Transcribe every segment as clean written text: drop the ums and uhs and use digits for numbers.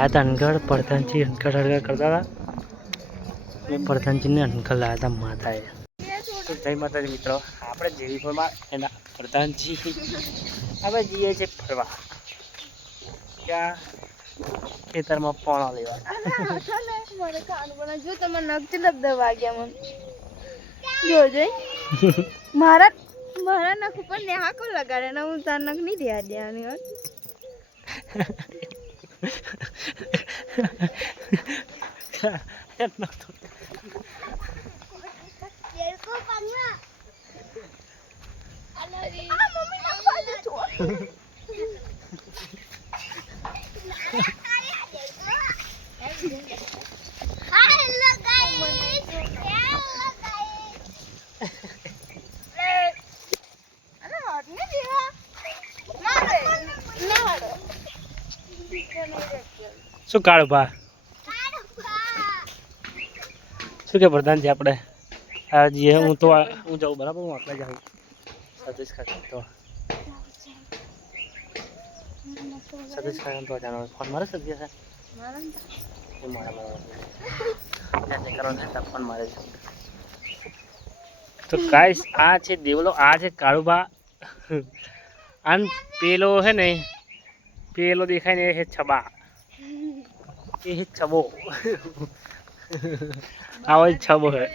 आया था अनगढ़ प्रधान जी अनगढ़ हड़गढ़ करता था मैं प्रधान जी ने अनगढ़ लाया था माता है तो जय माता जी मित्रों आप जीवीपुर में एना प्रधान जी अब जीए छे फरवा क्या खेतर में पोणा लेवा मारे खान बना जो तमे नग लग दवा गया मन जो जे मारा मारा नख ऊपर नेहा को लगा रहे ना उन तार नख नहीं दिया दिया नहीं और ये को पंगा अरे मम्मी ना खा दे छोड़ शू काढ़ भा शू के प्रधान जी आपणे आज ये हूँ तो हूँ जाऊँ बराबर हूँ आटला जाऊँ सतीश काका तो सतीश काका तो जाना फोन मारे सतीश है ये मारा मारा जैसे करो ने तब फोन मारे तो गाइस आज है देवलो आज है काळुबा अन पेलो है नहीं पेलो दिखाई नहीं है छबा ये है छबो आवाज छबो है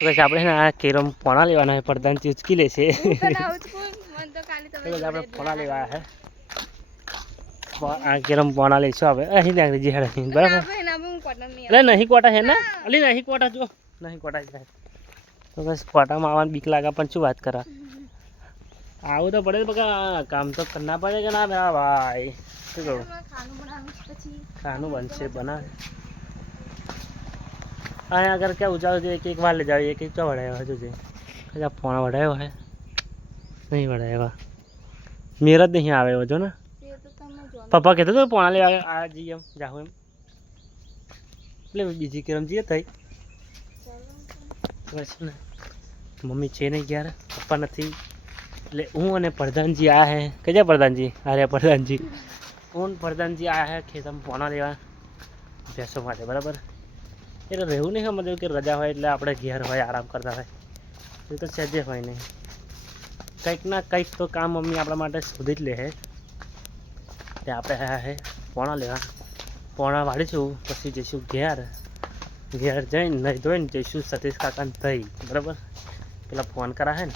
तो कैसे આપણે ને આ કેરમ પોણા લેવાના છે પ્રધાનજી ઉચકી લેશે તો આપણે પોણા લેવા છે આ કેરમ પોણા લઈશું હવે અહીં નાખી જી હેડ બરાબર એટલે નહીં કોટા છે ને અલી નહીં કોટા જો નહીં કોટા છે તો બસ કોટામાં આવવાની બીક લાગે પણ શું વાત કરા આવું તો પડે બકા કામ તો કરना पड़ेगा ना मेरा भाई શું કહું ખાનું બનશે બના हाँ अगर क्या उजाओ जो एक बार ले जाओ एक क्या बढ़ाएगा जो क्या फोन बढ़ाया है नहीं बढ़ाएगा मेरा नहीं आवे वो जो ना पापा कहते तो पोना ले आ जी हम जाओ एम એટલે બીજી કેરમ જઈએ થઈ બસ ને મમ્મી છે નહીં યાર પપ્પા નથી એટલે હું અને પ્રધાનજી આ હે કયા પ્રધાનજી અરે પ્રધાનજી હું પ્રધાનજી આ હે ખેતરમાં પોના લેવા ભેંસો માટે બરાબર એટલે રહેવું નહીં મતલબ કે રજા હોય એટલે આપણે ઘેર હોય આરામ કરતા હોય એ તો સહેજે હોય નહીં કંઈક ના કંઈક તો કામ મમ્મી આપણા માટે શોધી જ લે છે તે આપણે આયા છે પોણા લેવા પોણા વાળીશું પછી જઈશું ઘેર ઘેર જઈને નહીં ધોઈને જઈશું સતીશ કાકાને થઈ બરાબર પેલા ફોન કરા છે ને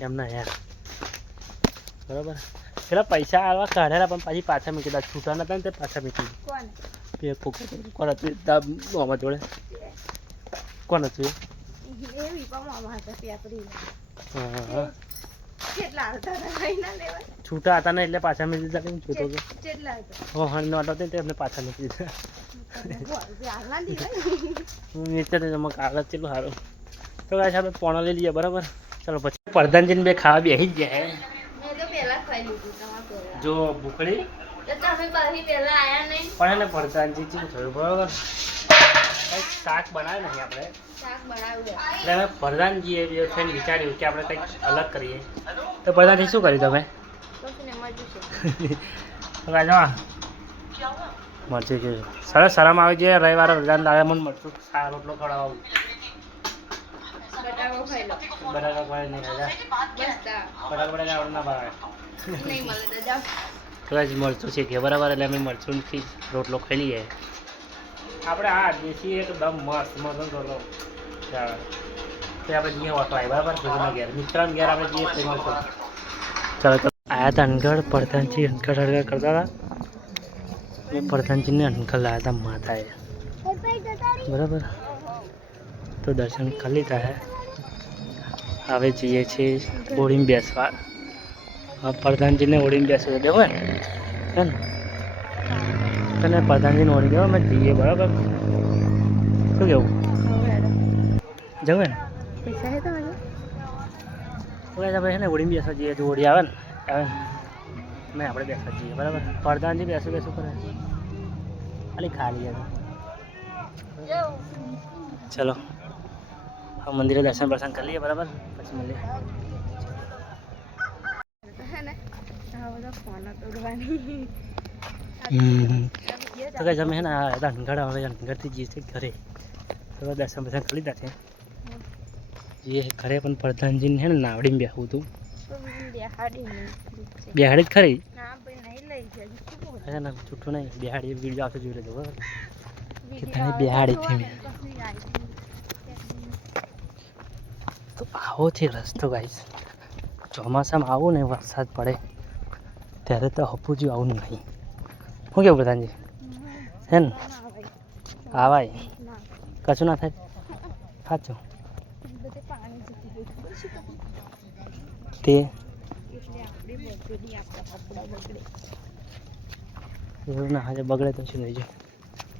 એમના યાર બરાબર પેલા પૈસા આવવા કાઢેલા પણ પાછી પાછા મૂકી દીધા છૂટા નતા ને તે પાછા મૂકી કોણ હતું આમાં જોડે કોણ હતું છૂટા હતા ને એટલે પાછા મૂકી દીધા કેમ છૂટો હો હા નોટ હતી એમને પાછા મૂકી દીધા નીચે એમાં કાગળ ચેટલું સારું તો કાંઈ આપણે પોણા લઈ લઈએ બરાબર ચાલો પછી પ્રધાનજીને બે ખાવા બેસી જ જાય જો ભૂખડી પણ એને પ્રધાનજી શું થયું બરાબર કંઈક શાક બનાવે નહીં આપણે એટલે હવે પ્રધાનજીએ થઈને વિચાર્યું કે આપણે કંઈક અલગ કરીએ તો પ્રધાનજી શું કર્યું તમે મરચું જોયું સરસ શરમ આવી જોઈએ રવિવારે રજાના દાડે મને મરચું સારો રોટલો ખવડાવવું બટાકા ખાઈ નહીં બટાકા ના ભાવે તો જ મરચું છે કે બરાબર એટલે અમે મરચુંથી રોટલો ખાઈ લઈએ આપણે આ દેશી એકદમ મસ્ત મસ્ત રોટલો તે આપણે જઈએ ઓટલાય બરાબર ભૂગના ઘેર મિત્રના ઘેર આપણે જઈએ તે મળશું ચાલો તો આયા હતા અનગઢ પ્રધાનજી અનગઢ હળગઢ કરતા હતા મેં પ્રધાનજીને અનગઢ લાયા હતા માતાએ બરાબર તો દર્શન કરી લીધા હે હવે જઈએ છીએ ઓળીમાં બેસવા પ્રધાનજીને ઓળીમાં બેસવા દેવો હે ને તને પ્રધાનજીને ઓળી દેવો મેં જઈએ બરાબર શું કેવું જવું ને પૈસા હે તમારે આપણે છે ને ઓળીમાં બેસવા જઈએ જો ઓળી આવે ને આવે મેં આપણે બેસવા જઈએ બરાબર પ્રધાનજી બેસું કરે ખાલી ખાલી ચલો हम मंदिर दर्शन वर्शन कर लिए बराबर પછી મળીએ હે ને આ બધા ફોન તોડવાની તો કઈ અમે હે ને રણગઢ હવે રણગઢથી જઈએ છીએ ઘરે તો દર્શન બર્શન કરી લીધા છે જે ઘરે પણ પ્રધાનજીને હે ને નાવડીમાં બેસવું હતું બેહાડી જ ખરી અચ્છા ના છૂટું નહીં બેહાડી વિડીયો આવશે જોઈ લેજો બરાબર કે તને બેહાડી છે મેં તો આવો છે રસ્તો ગાઈસ ચોમાસામાં આવું ને વરસાદ પડે ત્યારે તો હપુજી આવું નહીં શું કેવું પ્રધાનજી હે ને આવાય કશું ના થાય સાચું તે એવું ના આજે બગડે તો શું નહીં જાય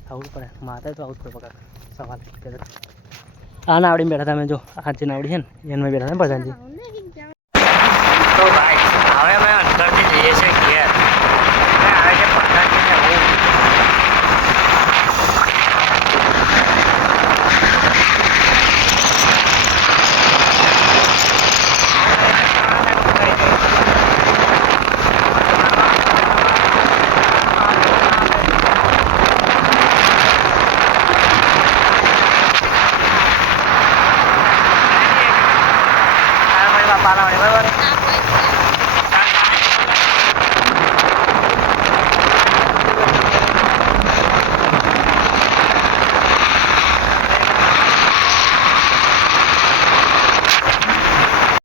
આવું પડે મારે તો આવું જ પડે બગડ સવાલ આ નાવડીમાં બેઠા તમે જો આ જે નાવડી છે ને એમાં બેઠા હતા પ્રધાનજી તો ભાઈ હવે અમે અંદરથી જઈએ છીએ ઘેર આવે છે પ્રધાનજીને હું બરાબર